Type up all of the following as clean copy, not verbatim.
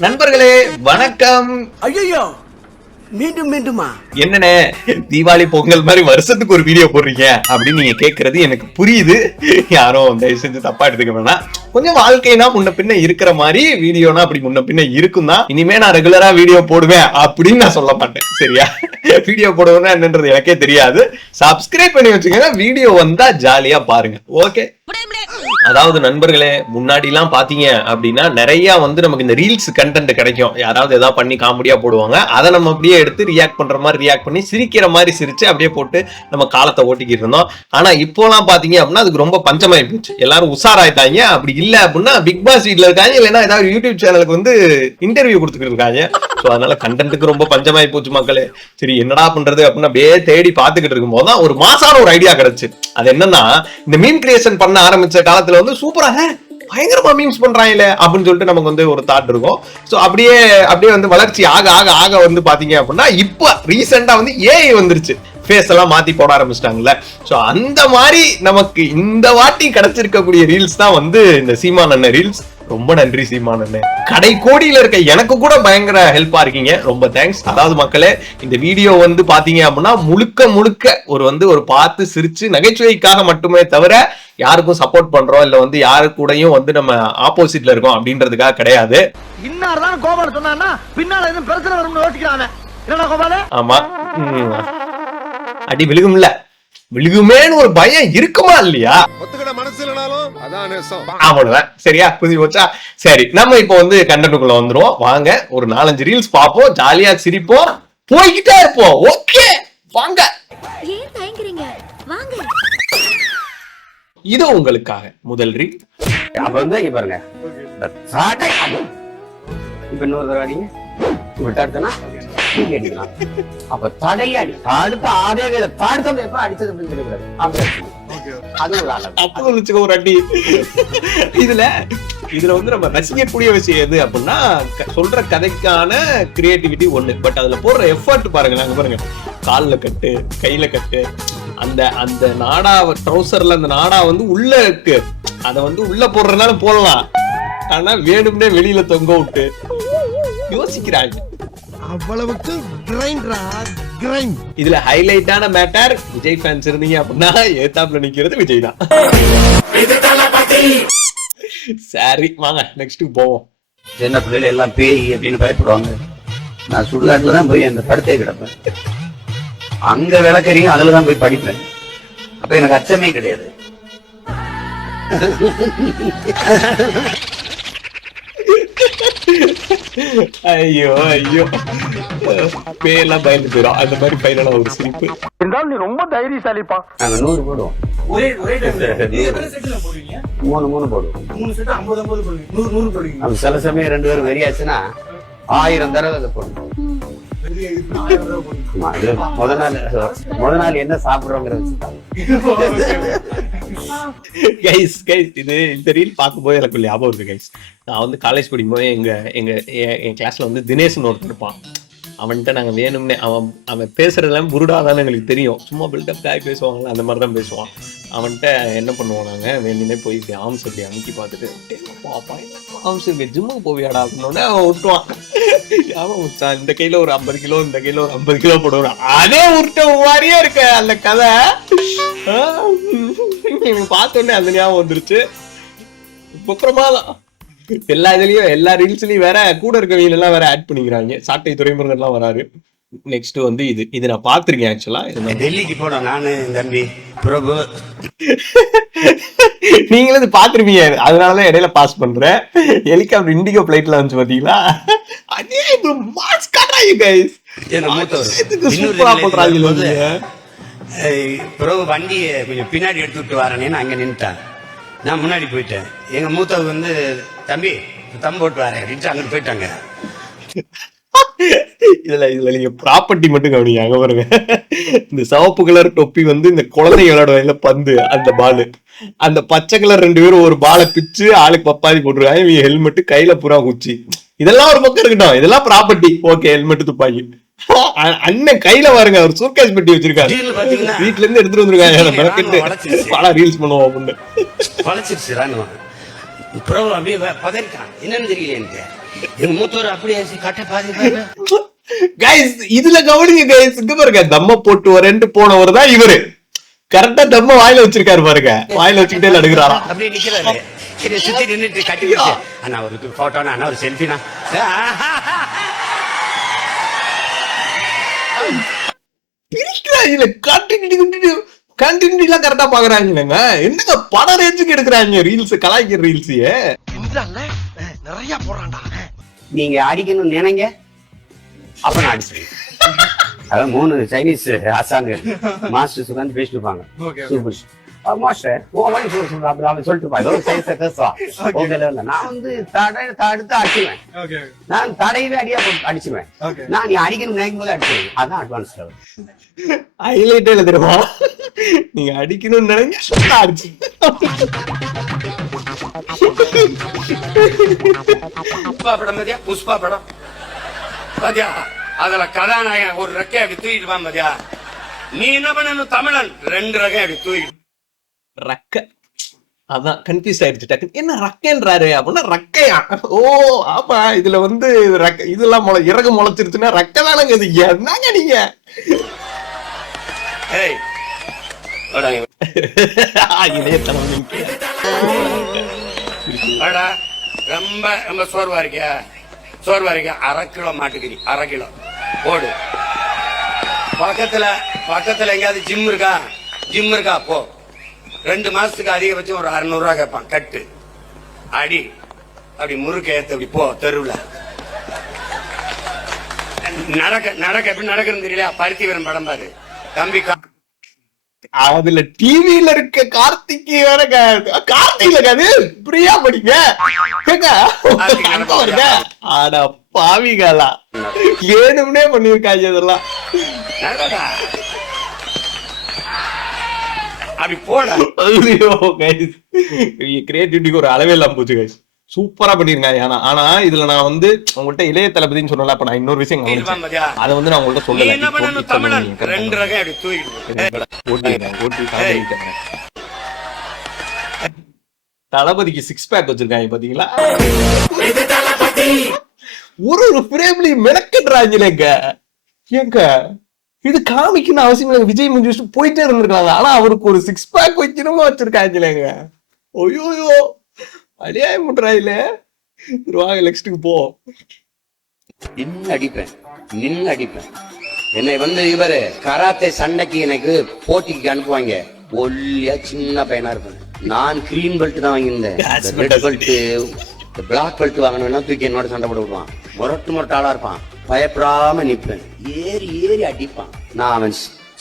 நண்பர்களே வணக்கம். ஐயோ மீண்டும் மீண்டுமா? என்னண்ணே தீபாவளி பொங்கல் மாதிரி வருஷத்துக்கு ஒரு வீடியோ போடுறீங்க அப்படின்னு நீங்க கேக்குறது எனக்கு புரியுது. யாரும் தயவு செஞ்சு தப்பா எடுத்துக்க வேணாம். கொஞ்சம் வாழ்க்கைனா முன்ன பின்ன இருக்கிற மாதிரி வீடியோனா அப்படி முன்ன பின்ன இருக்கும் தான். இனிமே நான் ரெகுலரா வீடியோ போடுவேன் அப்படின்னு நான் சொல்ல மாட்டேன். சரியா? வீடியோ போடுவேன்னா என்னன்றது எனக்கே தெரியாது. சப்ஸ்கிரைப் பண்ணி வச்சுக்கோங்க. வீடியோ வந்தா ஜாலியா பாருங்க. ஓகே. அதாவது நண்பர்களே, முன்னாடி எல்லாம் பாத்தீங்க அப்படின்னா நிறைய நமக்கு இந்த ரீல்ஸ் கண்டென்ட் கிடைக்கும். யாராவது ஏதாவது பண்ணி காமெடியா போடுவாங்க. அதை நம்ம அப்படியே எடுத்து ரியாக்ட் பண்ற மாதிரி ரியாக்ட் பண்ணி சிரிக்கிற மாதிரி சிரிச்சு அப்படியே போட்டு நம்ம காலத்தை ஓட்டிக்கிட்டு இருந்தோம். ஆனா இப்போலாம் பாத்தீங்க அப்படின்னா அதுக்கு ரொம்ப பஞ்சமாயி போச்சு. எல்லாரும் உஷாராயிட்டாங்க. அப்படி இல்ல அப்படின்னா பிக் பாஸ் வீட்ல இருக்காங்க, இல்லைன்னா ஏதாவது யூடியூப் சேனலுக்கு இன்டர்வியூ கொடுத்துக்கிட்டு இருக்காங்க. சோ அதனால கண்டென்ட்டுக்கு ரொம்ப பஞ்சமாயி போச்சு மக்களே. சரி என்னடா பண்றது அப்படின்னு அப்படியே தேடி பாத்துக்கிட்டு இருக்கும் போதுதான் ஒரு மாசான ஒரு ஐடியா கிடைச்சு. அது என்னன்னா, இந்த மீம் கிரியேஷன் பண்ண ஆரம்பிச்ச காலத்துல சூப்பரா பயங்கரமா மீம்ஸ் பண்றாங்களே அப்படின்னு சொல்லிட்டு நமக்கு ஒரு தாட் இருக்கும். சோ அப்படியே வளர்ச்சி ஆக ஆக ஆக பாத்தீங்க அப்படின்னா இப்ப ரீசெண்டா ஏஐ வந்துருச்சு. ஃபேஸ் எல்லாம் மாத்தி போட ஆரம்பிச்சிட்டாங்கல்ல. சோ அந்த மாதிரி நமக்கு இந்த வாட்டி கிடைச்சிருக்கக்கூடிய ரீல்ஸ் தான் இந்த சீமான் அண்ணன் ரீல்ஸ். ரொம்ப நன்றி சீமான் அண்ணன். கடை கோடியில இருக்க எனக்கு கூட பயங்கர ஹெல்ப்பா இருக்கீங்க. ரொம்ப தேங்க்ஸ். அதாவது மக்களே, இந்த வீடியோ பாத்தீங்க அப்படின்னா முழுக்க முழுக்க ஒரு பார்த்து சிரிச்சு நகைச்சுவைக்காக மட்டுமே தவிர யாருக்கும் சப்போர்ட் பண்றோம் இல்ல யாரு கூடயும் நம்ம ஆப்போசிட்ல இருக்கோம் அப்படின்றதுக்காக கிடையாது. இன்னார்தான் கோபால சொன்னான்னா பின்னால எதுவும் பிரச்சனை வரும்னு யோசிக்கிறாங்க. என்னடா கோபால? ஆமா, அடி விழுகும்ல, விழுகுமேன்னு ஒரு பயம் இருக்குமா இல்லையா? அவ்வளவுதான். சரியா? புரிஞ்சு போச்சா? சரி, நம்ம இப்போ கண்டென்ட்டுக்குள்ள வந்துருவோம். வாங்க ஒரு 4-5 ரீல்ஸ் பாப்போம், ஜாலியா சிரிப்போம், போய்கிட்டே இருப்போம். ஓகே வாங்க. இது உங்களுக்காக முதல் ரீல். பாருங்க, இப்ப இன்னொரு தடவை விட்டாடுனா அப்ப தடையாடி அடுத்த அதே வேலை தாடுத்த எப்ப அடிச்சது அப்படின்னு சொல்லி ஒரு அடி. இதுல நம்ம ரசிக்கக்கூடிய விஷயம் எது அப்படின்னா, சொல்ற கதைக்கான கிரியேட்டிவிட்டி ஒண்ணு. பட் அதுல போடுற எஃபர்ட் பாருங்க. நாங்க பாருங்க, கால்ல கட்டு, கையில கட்டு, அந்த நாடா ட்ரௌசர்ல அந்த நாடா உள்ள இருக்கு. அத உள்ள போடுறதுனால போடலாம். ஆனா வேணும்னே வெளியில தொங்க விட்டு யோசிக்கிறாங்க. அவ்வளவுக்கு இதுல ஹைலைட்டான மேட்டர், விஜய் ஃபேன்ஸ் இருந்தீங்க அப்படின்னா ஏத்தாப்புல நிக்கிறது விஜய் தான். சரி வாங்க நெக்ஸ்ட் போவோம். சின்ன பிள்ளைல எல்லாம் பேய் அப்படின்னு பயப்படுவாங்க. நான் சுடுகாட்டுல தான் போய் அந்த படுத்தே கிடப்பேன். அங்க விளக்கறியும் அதுலதான் போய் படிப்பேன். அப்ப எனக்கு அச்சமே கிடையாது. ஐயோ ஐயோ, பேயெல்லாம் பயந்து போயிடும். அந்த மாதிரி பையனெல்லாம் ஒரு சிரிப்பு. நீ ரொம்ப தைரியசாலிப்பா. நாங்க 100 போடுவோம். மூணு போடுவோம். சில சமயம் 2 பேரும் வெறியாச்சுன்னா 1000 தடவை அதை போடுவோம். முத நாள் என்ன சாப்பிடுறோங்கிற இந்த ரீல் பார்க்கும்போது எனக்கு ஞாபகம் இருக்கு கைஸ். நான் காலேஜ் படிக்கும்போது என் கிளாஸ்ல தினேஷ்னு ஒருத்தர் இருப்பான். அவன்கிட்ட நாங்க வேணும்னே அவன் பேசுறதெல்லாம் புருடாதான் எங்களுக்கு தெரியும். சும்மா பில்டப் ஆகி பேசுவாங்கல்ல, அந்த மாதிரிதான் பேசுவான். அவன்கிட்ட என்ன பண்ணுவோம், நாங்க வேணும்னே போய் ஆம்ஸ் அப்படி அமுக்கி பார்த்துட்டு ஆம்ஸ் ஜிம்முக்கு போவியாடா அப்படின்னு அவன் விட்டுவான். அவன் இந்த கையில ஒரு 50 கிலோ, இந்த கையில ஒரு 50 கிலோ போடுவான். அதே உருட்ட மாதிரியே இருக்க அந்த கதை. பார்த்தோன்னே அந்த ஞாபகம் வந்துருச்சு. பிரமாதம். எல்லா இதுலயும் எல்லா ரீல்ஸ்லயும் வேற கூட இருக்கவங்க எல்லாம் வேற ஆட் பண்ணிக்கிறாங்க. சாட்டை துறைமுருகன் எல்லாம் வராரு. நெக்ஸ்ட் இது நான் பாத்திருக்கேன். ஆக்சுவலா டெல்லிக்கு போனோம் நானு தம்பி பிரபு. நீங்களும் இது பாத்துருப்பீங்க, அதனாலதான் இடையில பாஸ் பண்றேன். ஹெலிகாப்டர் இண்டிகோ பிளைட்ல வந்து பாத்தீங்களா? அதே மாஸ் காட்றாங்க கைஸ். சூப்பரா பண்றாங்க. பிரபு வண்டியை கொஞ்சம் பின்னாடி எடுத்துட்டு வரேன்னு அங்க நின்றுட்டான். நான் முன்னாடி போயிட்டேன். எங்க மூத்தவர் தம்பி தம் போட்டு வரேன் அப்படின்ட்டு அங்கிட்டு போயிட்டாங்க. இதுல நீங்க ப்ராப்பர்ட்டி மட்டும் கவனிங்க. அங்க பாருங்க, இந்த சிவப்பு கலர் தொப்பி இந்த குழந்தைகளோட வயல பந்து, அந்த பாலு, அந்த பச்சை கலர் 2 பேரும் ஒரு பாலை பிச்சு ஆளுக்கு பப்பாதி போட்டுருக்காங்க. இவங்க ஹெல்மெட், கையில பூரா குச்சி, இதெல்லாம் ஒரு பக்கம் இருக்கட்டும். இதெல்லாம் ப்ராப்பர்ட்டி. ஓகே, ஹெல்மெட், துப்பாக்கி. அண்ணன் கையில பாருங்க, ஒரு சூட்கேஸ் பெட்டி வச்சிருக்காரு. வீட்டுல இருந்து எடுத்துட்டு வந்திருக்காங்க. ரீல்ஸ் பண்ணுவோம் அப்படின்னு. ப்ரோ அப்படியே பதறிட்டான், என்னன்னு தெரியல எனக்கு. எங்க மூத்தவர் அப்படியே கட்ட பாதி. கைஸ் இதுல கவனிங்க கைஸ், இங்க பாருங்க தம்ம போட்டு வரேன்ட்டு போனவர் தான் இவரு. கரெக்டா தம்ம வாயில வச்சிருக்காரு பாருங்க, வாயில வச்சுக்கிட்டே நடுக்கிறாரா. அப்படியே நிக்கிறாரு, சரி சுத்தி நின்னுட்டு கட்டி வச்சு அண்ணா ஒரு போட்டோனா, அண்ணா ஒரு செல்ஃபினா. பிரிக்கிறாங்க கண்டினியூ எல்லாம் கரெக்டா பாக்குறாங்க. என்னங்க படம் ரேஞ்சுக்கு எடுக்கிறாங்க ரீல்ஸ், கலாய்க்கிற ரீல்ஸையே நிறைய போறான்டா. நீங்க அடிக்கணும்னு நினைங்க, அப்ப நான் அடிச்சுவேன். அதான் 3 சைனீஸ் ஆசாங்க மாஸ்டர்ஸ் உட்காந்து பேசிட்டு இருப்பாங்க. சூப்பர் மாஸ்டர் சொல்லிட்டு நான் வந்து தடுத்து அடிச்சுவேன். நான் தடையவே அடியா அடிச்சுவேன். நான் நீ அடிக்கணும் நினைக்கும் போது அடிச்சுவேன். அதான் அட்வான்ஸ் லெவல். ஹைலைட்டே இல்ல தெரியுமா, நீங்க அடிக்கணும்னு நினைங்க அடிச்சு. புஷ்பா படம் பாத்தியா? புஷ்பா படம் பாத்தியா? அதுல கதாநாயகன் ஒரு ரெக்கை அப்படி தூக்கிட்டு பாத்தியா? நீ என்ன பண்ண தமிழன் 2 ரெக்கை அப்படி தூக்கிட்டு ரக்க. அதான் கன்ஃபியூஸ் ஆயிடுச்சு டக்குன்னு. என்ன ரக்கன்றாரு அப்படின்னா ரக்கையா? ஓ ஆமா, இதுல வந்து இதெல்லாம் இறகு முளைச்சிருச்சுன்னா ரக்க தானங்க. இது என்னங்க நீங்க ரொம்ப ரொம்ப சோர்வா இருக்கியா? 1/2 கிலோ மாட்டுக்கறி, 1/2 கிலோ போடு. பக்கத்துல எங்கேயாவது ஜிம் இருக்கா போ. 2 மாசத்துக்கு அதிகபட்சம் ஒரு 600 ரூபா கேட்பான் கட்டு. அடி அப்படி முறுக்க ஏத்து அப்படி போ. தெருவுல நடக்க எப்படி நடக்குன்னு தெரியல. பருத்தி வரும் படம் பாரு தம்பி. அதுல டிவில இருக்க கார்த்திக் வேற, கார்த்திக்ல அது பிரியா படிங்க. ஆனா பாவிகளா ஏனும்னே பண்ணிருக்காங்க இதெல்லாம். அப்படி போட கிரியேட்டிவிட்டிக்கு ஒரு அளவே இல்லாம போச்சு கைஸ். சூப்பரா பண்ணிருக்காங்க. ஆனா இதுல நான் வந்து உங்கள்கிட்ட இளைய தளபதினு சொன்னல, அப்ப நான் இன்னொரு விஷயம் அதை வந்து நான் உங்கள்கிட்ட சொல்லல. தளபதிக்கு 6 பேக் வச்சிருக்காங்க பாத்தீங்களா? ஒரு பிரேம்லயும் மெனக்கட்டுறாங்களேங்க. ஏங்க இது காமிக்கணும் அவசியம் இல்லைங்க. விஜய் முடிச்சு போயிட்டே இருந்திருக்காங்க, ஆனா அவருக்கு ஒரு 6 பேக் வைக்கணும்னு வச்சிருக்காங்களேங்க. ஐயோயோ அடியாய முட்றாயில. வாங்க நெக்ஸ்ட்டுக்கு போ. நின்னு அடிப்பேன். என்னை வந்து இவரு கராத்தே சண்டைக்கு எனக்கு போட்டிக்கு அனுப்புவாங்க. ஒல்லியா சின்ன பையனா இருப்பேன். நான் கிரீன் பெல்ட் தான் வாங்கியிருந்தேன். ரெட் பெல்ட் பிளாக் பெல்ட் வாங்கணும்னா தூக்கி என்னோட சண்டை போட விடுவான். முரட்டு ஆளா இருப்பான். பயப்படாம நிப்பேன். ஏறி அடிப்பான். நான் அவன்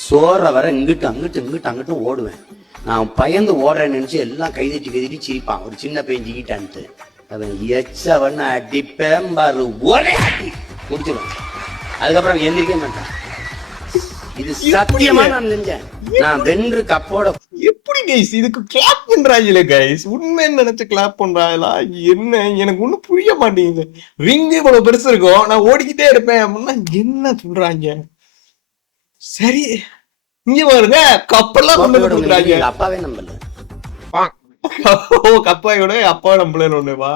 சோற வர இங்கிட்டு ஓடுவேன். நான் பயந்து ஓடுறேன்னு நினைச்சு எல்லாம் கைதட்டி சிரிப்பான். ஒரு சின்ன பையன் ஜிக்கிட்டான்ட்டு அவன் எச்சவன் அடிப்பேன் பாரு, ஒரே அடி முடிச்சிருவான். அதுக்கப்புறம் எந்திரிக்க மாட்டான். இது சத்தியமா நான் செஞ்சேன். நான் வென்று கப்போட. எப்படி கைஸ் இதுக்கு கிளாப் பண்றாங்களே கைஸ்? உண்மைன்னு நினைச்சு கிளாப் பண்றாங்களா என்ன? எனக்கு ஒண்ணும் புரிய மாட்டேங்குது. ரிங் இவ்வளவு பெருசு இருக்கும், நான் ஓடிக்கிட்டே இருப்பேன் அப்படின்னா என்ன சொல்றாங்க? சரி இங்க பாருங்க, கப்பெல்லாம் கொண்டு கொடுக்குறாங்க. அப்பாவே நம்பல. கப்பாயோட அப்பா நம்பலன்னு ஒண்ணுவா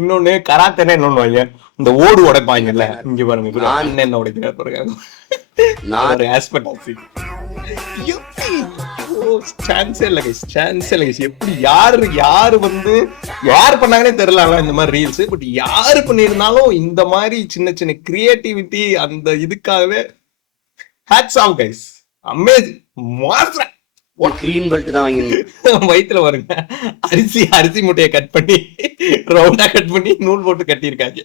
இன்னொன்னு கராத்தேனா இன்னொன்னு வாங்க. இந்த ஓடு உடைப்பாங்கல்ல, இங்க பாருங்க அண்ணன் என்ன உடைக்கிற பாருங்க. எப்படி யாரு வந்து யாரு பண்ணாங்கன்னே தெரியல இந்த மாதிரி ரீல்ஸ். பட் யாரு பண்ணிருந்தாலும் இந்த மாதிரி சின்ன சின்ன கிரியேட்டிவிட்டி அந்த இதுக்காகவே hats off guys. Amazing. Master green belt தான் வாங்கிருந்தேன். வயித்துல வருங்க அரிசி மூட்டையை கட் பண்ணி ரவுண்டா கட் பண்ணி நூல் போட்டு கட்டியிருக்காங்க.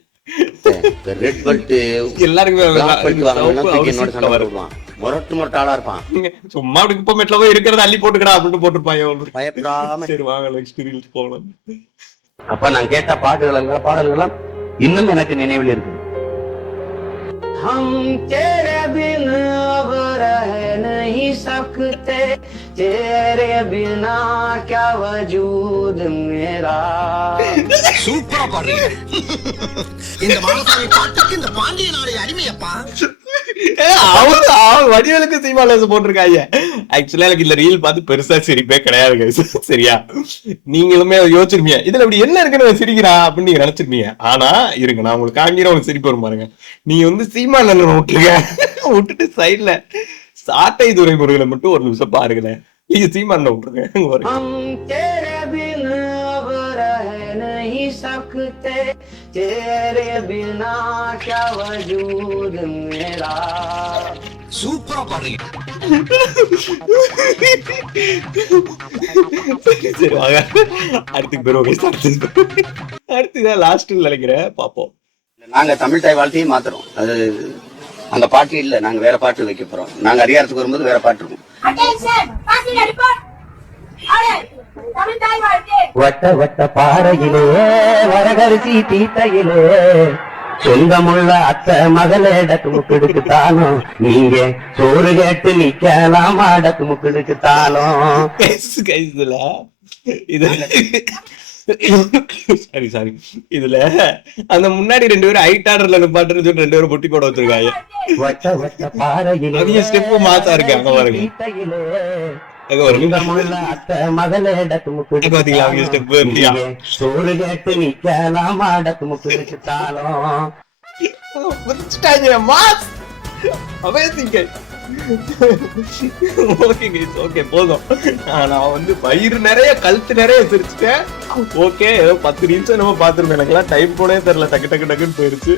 ரெட் பெல்ட் எல்லாருக்குமே முரட்டு ஆளா இருப்பான். சும்மா அப்படி குப்பை மெட்ல போய் இருக்கிறத அள்ளி போட்டுக்கடா அப்படின்னு போட்டுருப்பாங்க. பயப்படாம. சரி வாங்க நெக்ஸ்ட் ரீல்ஸ் போகலாம். அப்ப நான் கேட்ட பாடல்கள் இன்னும் எனக்கு நினைவில் இருக்கு. हम तेरे बिन अब रह नहीं सकते, तेरे बिना क्या वजूद मेरा. சூப்பரா பாடுறீங்க. இந்த மானசாமி பாட்டுக்கு இந்த பாண்டிய நாடு அடிமையப்பா. அவன் வடிவேலுக்கு சீமாலேச போட்டிருக்காங்க. ஆக்சுவலா எனக்கு இந்த ரீல் பார்த்து பெருசா சிரிப்பே கிடையாது guys. சரியா, நீங்களுமே யோசிச்சிருப்பீங்க இதுல அப்படி என்ன இருக்குன்னு சிரிக்கிறா அப்படின்னு நீங்க நினைச்சிருப்பீங்க. ஆனா இருங்க, நான் உங்களுக்கு காமிக்கிற உங்களுக்கு சிரிப்பு வரும் பாருங்க. நீங்க வந்து சீமான் விட்டுருங்க, விட்டுட்டு சைட்ல சாட்டை துறை முருகனை மட்டும் ஒரு நிமிஷம் பாருங்களேன். நீங்க சீமான் விட்டுருங்க. சூப்பரா பாடுறீங்க. சரி வாங்க அடுத்துக்கு பெறுவோம். அடுத்துதான் லாஸ்ட் நினைக்கிறேன், பாப்போம். நாங்க தமிழ் தாய் வாழ்க்கையை மாத்துறோம். அது அந்த பாட்டு இல்ல, நாங்க வேற பாட்டு வைக்க போறோம். நாங்க அதிகாரத்துக்கு வரும்போது வேற பாட்டு இருக்கும். வட்ட வட்ட பாறையிலே வரகரிசி தீத்தையிலே சொந்தமுள்ள அத்தை மகளேடத்து முக்கிடுக்குத்தானோ நீங்க சோறு கேட்டு நிக்கலாம் ஆடத்து முக்கிடுக்குத்தானோ. சாரி சாரி, இதுல அந்த முன்னாடி 2 பேரும் ஹைட் ஆர்டர்ல பாட்டு 2 பேரும் பொட்டி போட வச்சிருக்காங்க. வட்ட வட்ட பாறையிலே ஸ்டெப் மாசா இருக்கு, அங்க பாருங்க. பாத்தீங்களா சோறு கேட்டு நிக்கலாம் ஆடத்து முக்கிடுக்குத்தானோ. ஓகே போதும். நான் வந்து வயிறு நிறைய கழுத்து நிறைய சிரிச்சுட்டேன். ஓகே, ஏதோ 10 நிமிஷம் நம்ம பாத்துருந்தோம். எனக்குலாம் டைம் போனே தெரியல, டக்கு டக்கு டக்குன்னு போயிருச்சு.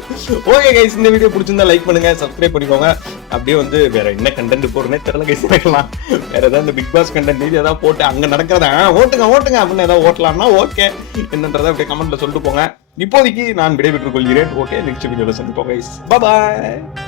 ஓகே கைஸ், இந்த வீடியோ பிடிச்சிருந்தா லைக் பண்ணுங்க, சப்ஸ்கிரைப் பண்ணிக்கோங்க. அப்படியே வந்து வேற என்ன கண்டென்ட் போடுறேனே தெரியல கைஸ். வைக்கலாம் வேற ஏதாவது இந்த பிக் பாஸ் கண்டென்ட் ஏதாவது போட்டு அங்க நடக்கிறதா ஓட்டுங்க அப்படின்னு ஏதாவது ஓட்டலாம்னா ஓகே, என்னன்றதை அப்படியே கமெண்ட்ல சொல்லிட்டு போங்க. இப்போதைக்கு நான் விடைபெற்றுக் கொள்கிறேன். ஓகே, நெக்ஸ்ட் வீடியோல சந்திப்போம் கைஸ். Bye bye.